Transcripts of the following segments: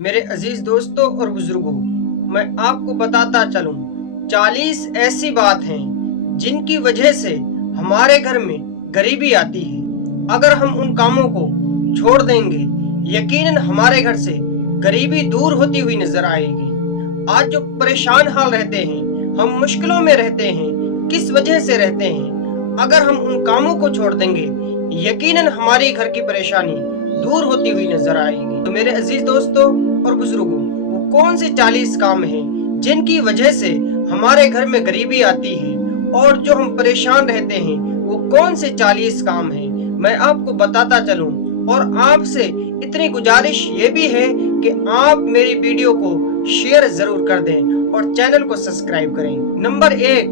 میرے عزیز دوستوں اور بزرگوں، میں آپ کو بتاتا چلوں 40 ایسی بات ہیں جن کی وجہ سے ہمارے گھر میں غریبی آتی ہے۔ اگر ہم ان کاموں کو چھوڑ دیں گے، یقیناً ہمارے گھر سے غریبی دور ہوتی ہوئی نظر آئے گی۔ آج جو پریشان حال رہتے ہیں، ہم مشکلوں میں رہتے ہیں، کس وجہ سے رہتے ہیں؟ اگر ہم ان کاموں کو چھوڑ دیں گے، یقیناً ہماری گھر کی پریشانی دور ہوتی ہوئی نظر آئے گی۔ تو میرے عزیز دوستوں اور بزرگوں، وہ کون سے 40 کام ہیں جن کی وجہ سے ہمارے گھر میں غریبی آتی ہے، اور جو ہم پریشان رہتے ہیں وہ کون سے 40 کام ہیں، میں آپ کو بتاتا چلوں۔ اور آپ سے اتنی گزارش یہ بھی ہے کہ آپ میری ویڈیو کو شیئر ضرور کر دیں اور چینل کو سبسکرائب کریں۔ نمبر 1،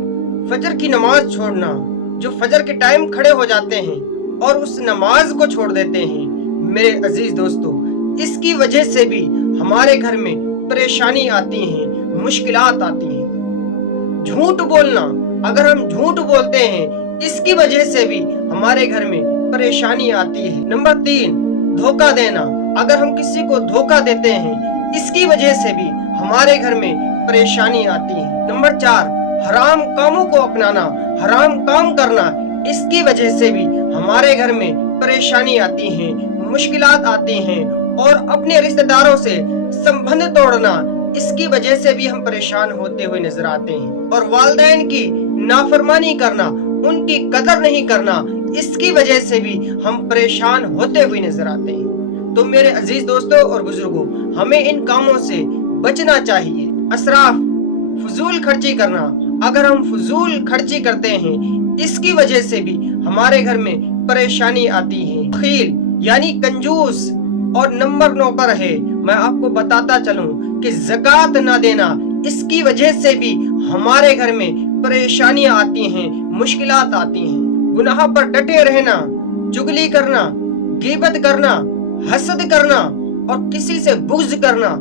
فجر کی نماز چھوڑنا۔ جو فجر کے ٹائم کھڑے ہو جاتے ہیں اور اس نماز کو چھوڑ دیتے ہیں، میرے عزیز دوستو، اس کی وجہ سے بھی ہمارے گھر میں پریشانی آتی ہیں، مشکلات آتی ہیں۔ جھوٹ بولنا، اگر ہم جھوٹ بولتے ہیں، اس کی وجہ سے بھی ہمارے گھر میں پریشانی آتی ہے۔ نمبر 3، دھوکہ دینا۔ اگر ہم کسی کو دھوکہ دیتے ہیں، اس کی وجہ سے بھی ہمارے گھر میں پریشانی آتی ہے۔ نمبر 4، حرام کاموں کو اپنانا، حرام کام کرنا، اس کی وجہ سے بھی ہمارے گھر میں پریشانی آتی ہیں، مشکلات آتی ہیں۔ اور اپنے رشتہ داروں سے سمبندھ توڑنا، اس کی وجہ سے بھی ہم پریشان ہوتے ہوئے نظر آتے ہیں۔ اور والدین کی نافرمانی کرنا، ان کی قدر نہیں کرنا، اس کی وجہ سے بھی ہم پریشان ہوتے ہوئے نظر آتے ہیں۔ تو میرے عزیز دوستوں اور بزرگوں، ہمیں ان کاموں سے بچنا چاہیے۔ اسراف، فضول خرچی کرنا۔ اگر ہم فضول خرچی کرتے ہیں، اس کی وجہ سے بھی ہمارے گھر میں پریشانی آتی ہے۔ بخیل یعنی کنجوس۔ اور نمبر 9 پر ہے، میں آپ کو بتاتا چلوں کہ زکوٰۃ نہ دینا، اس کی وجہ سے بھی ہمارے گھر میں پریشانیاں آتی ہیں، مشکلات آتی ہیں۔ گناہ پر ڈٹے رہنا، چغلی کرنا، غیبت کرنا، حسد کرنا اور کسی سے بغض کرنا،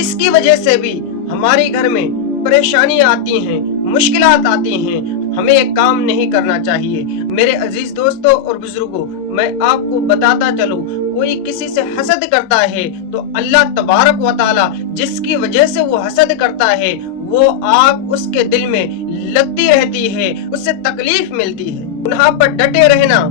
اس کی وجہ سے بھی ہمارے گھر میں پریشانیاں آتی ہیں، مشکلات آتی ہیں۔ ہمیں یہ کام نہیں کرنا چاہیے۔ میرے عزیز دوستوں اور بزرگوں، میں آپ کو بتاتا چلوں، کوئی کسی سے حسد کرتا ہے تو اللہ تبارک و تعالی جس کی وجہ سے وہ حسد کرتا ہے، وہ آگ اس کے دل میں لگتی رہتی ہے، اس سے تکلیف ملتی ہے۔ گناہ پر ڈٹے رہنا،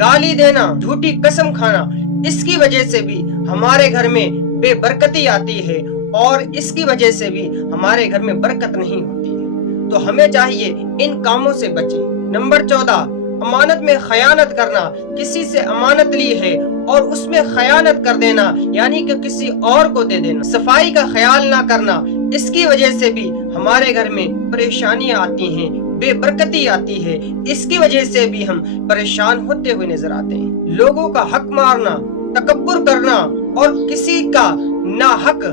گالی دینا، جھوٹی قسم کھانا، اس کی وجہ سے بھی ہمارے گھر میں بے برکتی آتی ہے، اور اس کی وجہ سے بھی ہمارے گھر میں برکت نہیں ہوتی ہے۔ تو ہمیں چاہیے ان کاموں سے بچیں۔ نمبر 14، امانت میں خیانت کرنا۔ کسی سے امانت لی ہے اور اس میں خیانت کر دینا، یعنی کہ کسی اور کو دے دینا۔ صفائی کا خیال نہ کرنا، اس کی وجہ سے بھی ہمارے گھر میں پریشانیاں آتی ہیں، بے برکتی آتی ہے، اس کی وجہ سے بھی ہم پریشان ہوتے ہوئے نظر آتے ہیں۔ لوگوں کا حق مارنا، تکبر کرنا اور کسی کا ناحق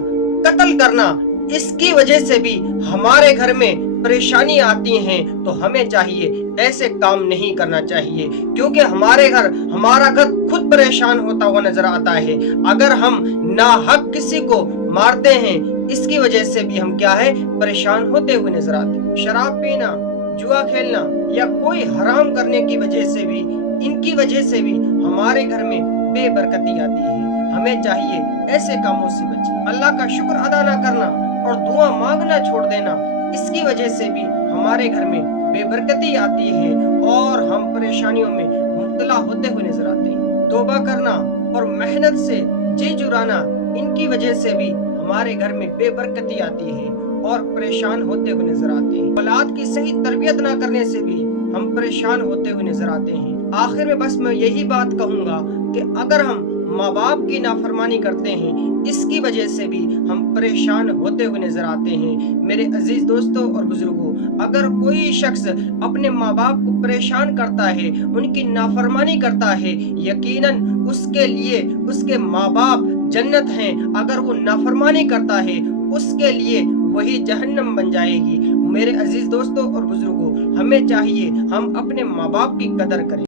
قتل کرنا، اس کی وجہ سے بھی ہمارے گھر میں پریشانی آتی ہیں۔ تو ہمیں چاہیے ایسے کام نہیں کرنا چاہیے، کیونکہ ہمارا گھر خود پریشان ہوتا ہوا نظر آتا ہے۔ اگر ہم ناحق کسی کو مارتے ہیں، اس کی وجہ سے بھی ہم کیا ہے، پریشان ہوتے ہوئے نظر آتے ہیں۔ شراب پینا، جوا کھیلنا یا کوئی حرام کرنے کی وجہ سے بھی، ان کی وجہ سے بھی ہمارے گھر میں بے برکتی آتی ہے۔ ہمیں چاہیے ایسے کاموں سے بچیں۔ اللہ کا شکر ادا نہ کرنا اور دعا مانگنا چھوڑ دینا، اس کی وجہ سے بھی ہمارے گھر میں بے برکتی آتی ہے اور ہم پریشانیوں میں مبتلا ہوتے ہوئے نظر آتے ہیں۔ توبہ کرنا اور محنت سے جی چرانا، ان کی وجہ سے بھی ہمارے گھر میں بے برکتی آتی ہے اور پریشان ہوتے ہوئے نظر آتے ہیں۔ اولاد کی صحیح تربیت نہ کرنے سے بھی ہم پریشان ہوتے ہوئے نظر آتے ہیں۔ آخر میں بس میں یہی بات کہوں گا کہ اگر ہم ماں باپ کی نافرمانی کرتے ہیں، اس کی وجہ سے بھی ہم پریشان ہوتے ہوئے نظر آتے ہیں۔ میرے عزیز دوستوں اور بزرگوں، اگر کوئی شخص اپنے ماں باپ کو پریشان کرتا ہے، ان کی نافرمانی کرتا ہے، یقیناً اس کے لیے اس کے ماں باپ جنت ہیں۔ اگر وہ نافرمانی کرتا ہے، اس کے لیے وہی جہنم بن جائے گی۔ میرے عزیز دوستوں اور بزرگوں، ہمیں چاہیے ہم اپنے ماں باپ کی قدر کریں۔